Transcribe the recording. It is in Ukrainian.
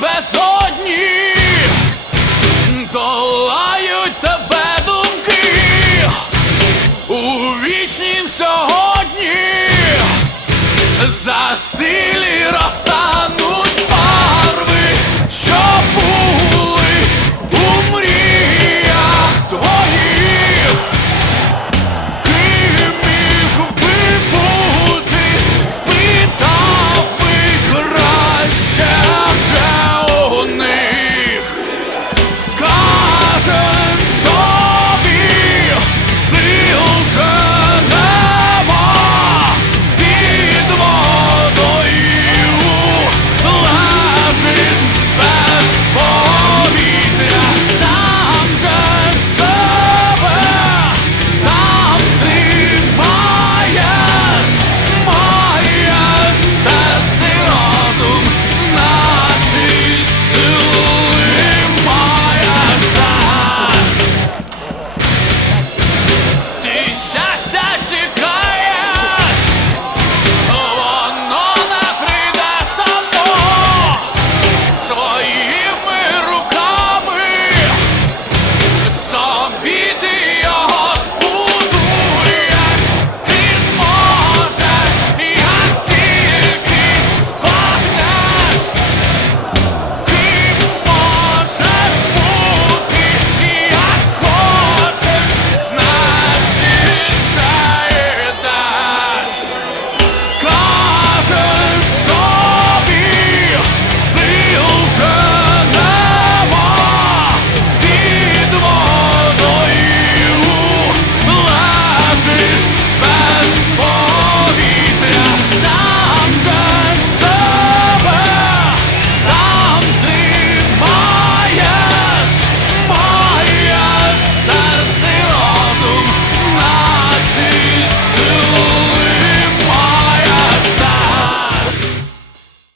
безодні долають тебе думки у вічнім сьогодні, застилі розтану.